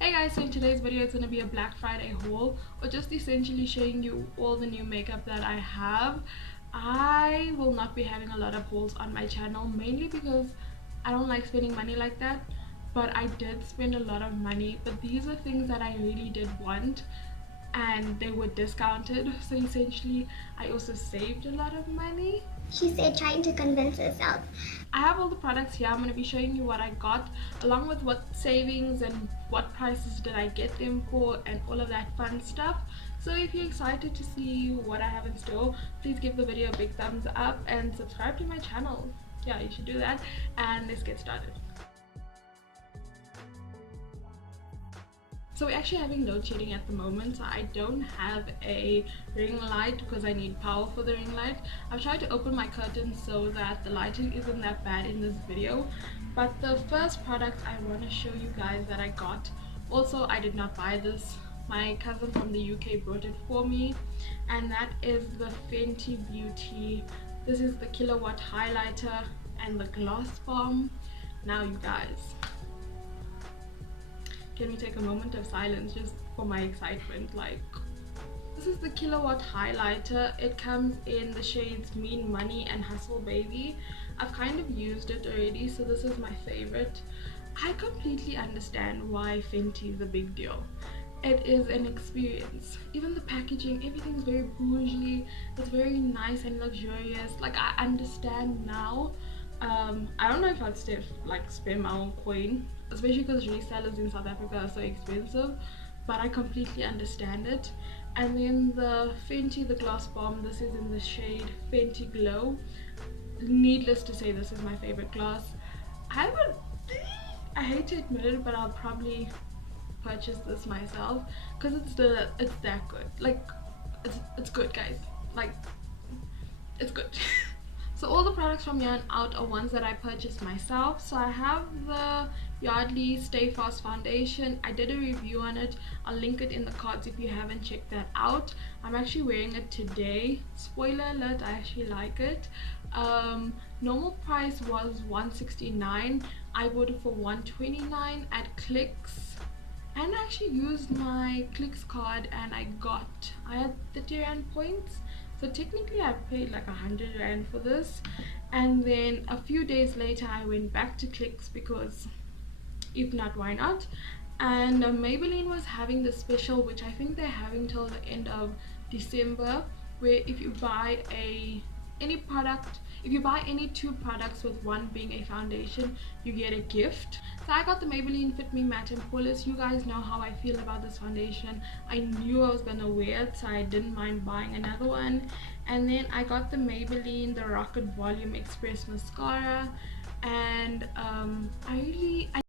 Hey guys, so in today's video it's going to be a Black Friday haul, or just essentially showing you all the new makeup that I have. I will not be having a lot of hauls on my channel, mainly because I don't like spending money like that, but I did spend a lot of money. But these are things that I really did want and they were discounted, so essentially I also saved a lot of money. She said, trying to convince herself. I have all the products here. I'm going to be showing you what I got, along with what savings and what prices did I get them for and all of that fun stuff. So if you're excited to see what I have in store, please give the video a big thumbs up and subscribe to my channel. Yeah, you should do that, and let's get started. So we're actually having load shedding at the moment, so I don't have a ring light because I need power for the ring light. I've tried to open my curtains so that the lighting isn't that bad in this video, but the first product I want to show you guys that I got, also I did not buy this, my cousin from the UK brought it for me, and that is the Fenty Beauty. This is the kilowatt highlighter and the gloss bomb. Now you guys, can we take a moment of silence just for my excitement? Like, this is the kilowatt highlighter. It comes in the shades Mean Money and Hustle Baby. I've kind of used it already, so this is my favorite. I completely understand why Fenty is a big deal. It is an experience. Even the packaging, everything's very bougie. It's very nice and luxurious. Like, I understand now. I don't know if I'd spend my own coin, especially because resellers in South Africa are so expensive, but I completely understand it. And then the Fenty, the gloss bomb, this is in the shade Fenty Glow. Needless to say, this is my favorite gloss. I would, I hate to admit it, but I'll probably purchase this myself because it's that good. Like, it's good, guys. Like, it's good. So all the products from here on out are ones that I purchased myself. So I have the Yardley Stay Fast foundation. I did a review on it. I'll link it in the cards if you haven't checked that out. I'm actually wearing it today. Spoiler alert, I actually like it. Normal price was $169. I bought it for $129 at Clicks, and I actually used my Clicks card and I had 30 rand points, so technically I paid like 100 rand for this. And then a few days later I went back to Clicks because if not, why not? And Maybelline was having this special, which I think they're having till the end of December, where if you buy any product, if you buy any two products with one being a foundation, you get a gift. So I got the Maybelline Fit Me Matte and Poreless. You guys know how I feel about this foundation. I knew I was gonna wear it, so I didn't mind buying another one. And then I got the Maybelline the Rocket Volume Express mascara, and I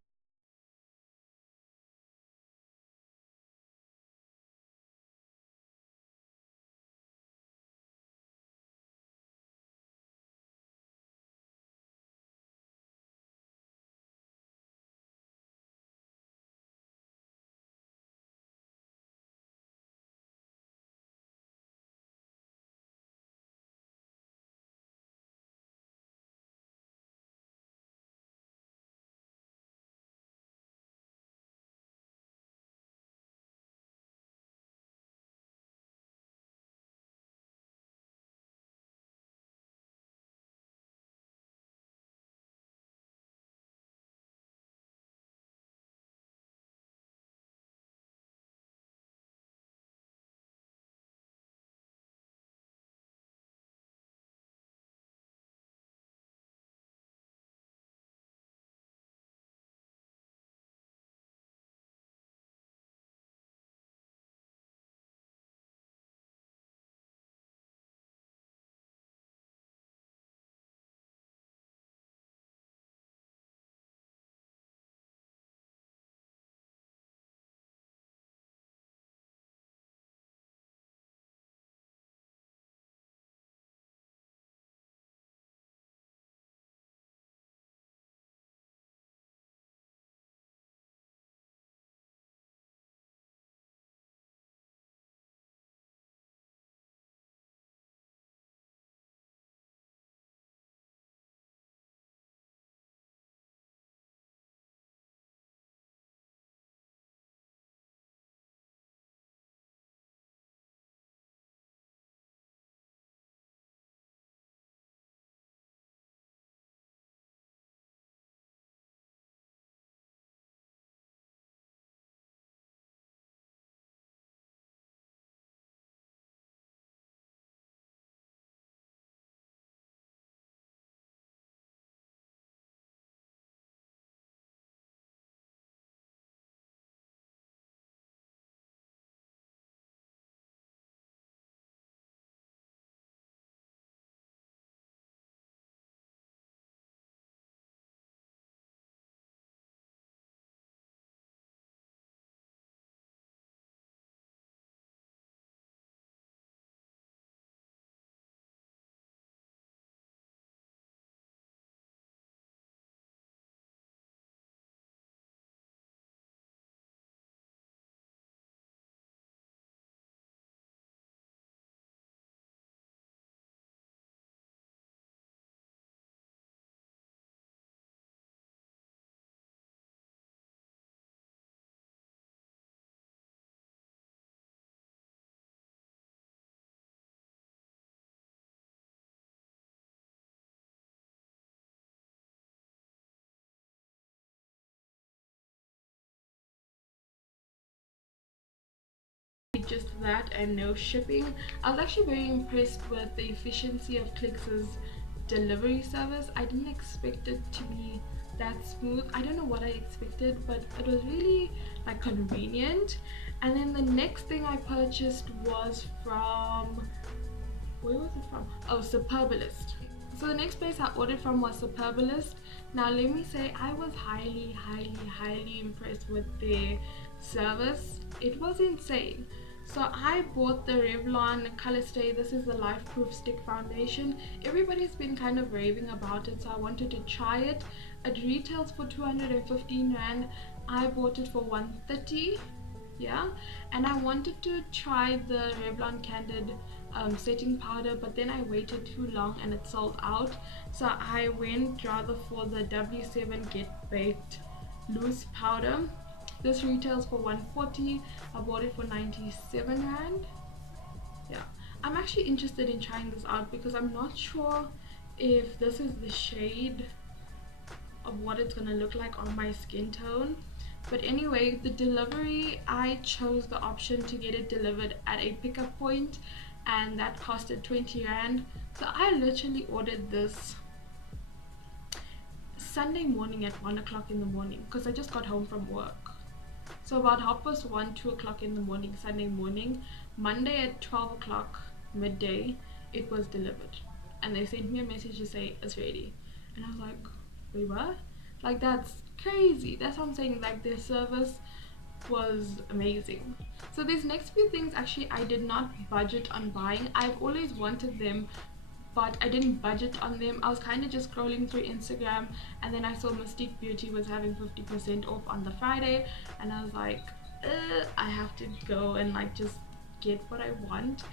just that and no shipping. I was actually very impressed with the efficiency of Clix's delivery service. I didn't expect it to be that smooth. I don't know what I expected, but it was really like convenient. And then the next thing I purchased was from, where was it from? Oh, Superbalist. So the next place I ordered from was Superbalist. Now let me say, I was highly impressed with their service. It was insane. So I bought the Revlon Color Stay. This is the Life Proof Stick Foundation. Everybody's been kind of raving about it, so I wanted to try it. It retails for 215 Rand. I bought it for 130. Yeah, and I wanted to try the Revlon Candid setting powder, but then I waited too long and it sold out, so I went rather for the W7 Get Baked loose powder. This retails for 140. I bought it for 97 Rand. Yeah, I'm actually interested in trying this out because I'm not sure if this is the shade of what it's gonna look like on my skin tone. But anyway, the delivery, I chose the option to get it delivered at a pickup point, and that costed 20 Rand. So I literally ordered this Sunday morning at 1 o'clock in the morning because I just got home from work. So about 1:30, 2 o'clock in the morning, Sunday morning. Monday at 12 o'clock midday, it was delivered. And they sent me a message to say it's ready. And I was like, wait, what? Like, that's crazy. That's what I'm saying. Like, their service was amazing. So these next few things, actually, I did not budget on buying. I've always wanted them, but I didn't budget on them. I was kind of just scrolling through Instagram, and then I saw Mystique Beauty was having 50% off on the Friday, and I was like, I have to go and like just get what I want.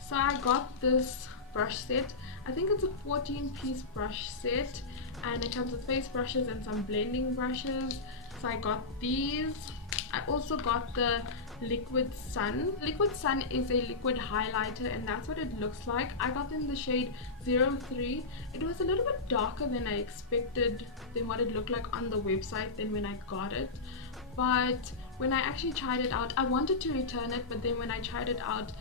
So I got this brush set. I think it's a 14-piece brush set, and it comes with face brushes and some blending brushes. So I got these. I also got the Liquid Sun. Liquid Sun is a liquid highlighter, and that's what it looks like. I got in the shade 03. It was a little bit darker than I expected, than what it looked like on the website than when I got it. But when I actually tried it out, I wanted to return it, but then when I tried it out,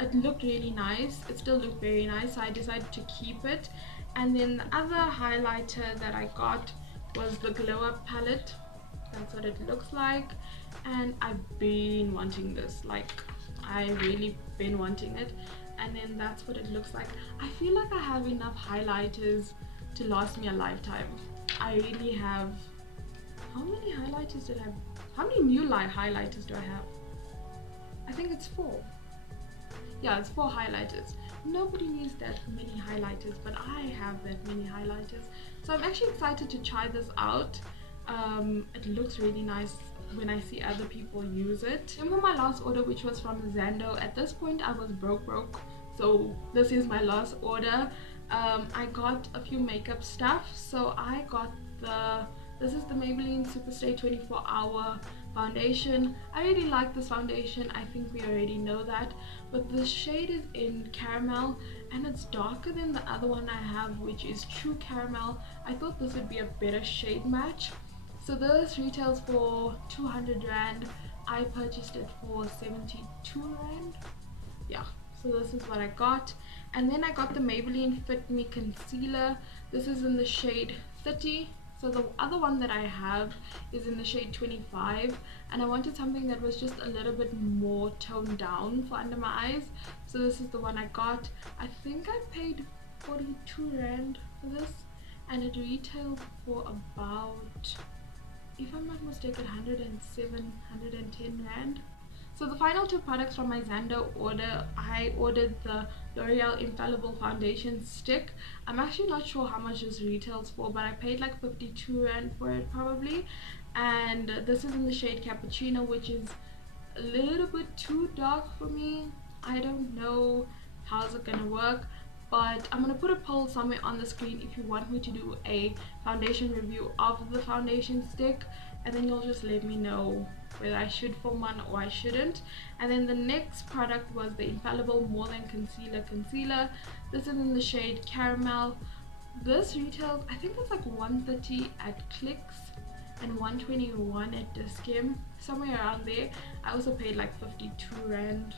it looked really nice. It still looked very nice, so I decided to keep it. And then the other highlighter that I got was the Glow Up palette. That's what it looks like, and I've been wanting this. Like, I really been wanting it. And then that's what it looks like. I feel like I have enough highlighters to last me a lifetime. I really have. How many highlighters did I have? How many new highlighters do I have? I think it's 4. Yeah, it's 4 highlighters. Nobody needs that many highlighters, but I have that many highlighters. So I'm actually excited to try this out. It looks really nice when I see other people use it. And for my last order, which was from Zando, at this point I was broke, so this is my last order. I got a few makeup stuff. So I got this is the Maybelline Superstay 24 Hour foundation. I really like this foundation. I think we already know that, but the shade is in caramel, and it's darker than the other one I have, which is true caramel. I thought this would be a better shade match. So this retails for 200 Rand. I purchased it for 72 Rand. Yeah, so this is what I got. And then I got the Maybelline Fit Me concealer. This is in the shade 30. So the other one that I have is in the shade 25, and I wanted something that was just a little bit more toned down for under my eyes. So this is the one I got. I think I paid 42 Rand for this, and it retailed for about, if I'm not mistaken, 107, 110 Rand. So the final 2 products from my Zando order, I ordered the L'Oreal Infallible Foundation Stick. I'm actually not sure how much this retails for, but I paid like 52 Rand for it probably. And this is in the shade Cappuccino, which is a little bit too dark for me. I don't know how's it gonna work, but I'm gonna put a poll somewhere on the screen if you want me to do a foundation review of the foundation stick, and then you'll just let me know whether I should film one or I shouldn't. And then the next product was the Infallible More Than Concealer. This is in the shade Caramel. This retails, I think it's like 130 at Clicks, and 121 at Discount, somewhere around there. I also paid like 52 rand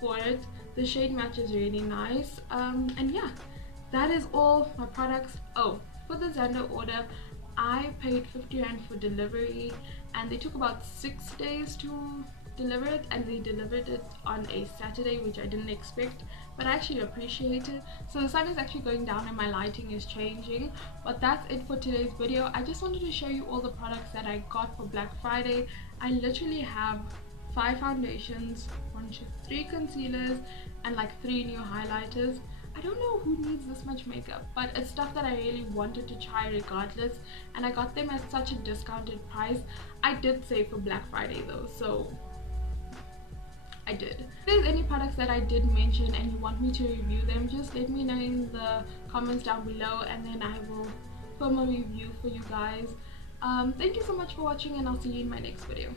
for it. The shade match is really nice. And yeah, that is all my products. Oh, for the Zando order, I paid 50 rand for delivery, and they took about 6 days to deliver it, and they delivered it on a Saturday, which I didn't expect, but I actually appreciate it. So the sun is actually going down and my lighting is changing, but that's it for today's video. I just wanted to show you all the products that I got for Black Friday. I literally have 5 foundations, 3 concealers, and like 3 new highlighters. I don't know who needs this much makeup, but it's stuff that I really wanted to try regardless, and I got them at such a discounted price. I did save for Black Friday though, so I did. If there's any products that I did mention and you want me to review them, just let me know in the comments down below, and then I will film a review for you guys. Thank you so much for watching, and I'll see you in my next video.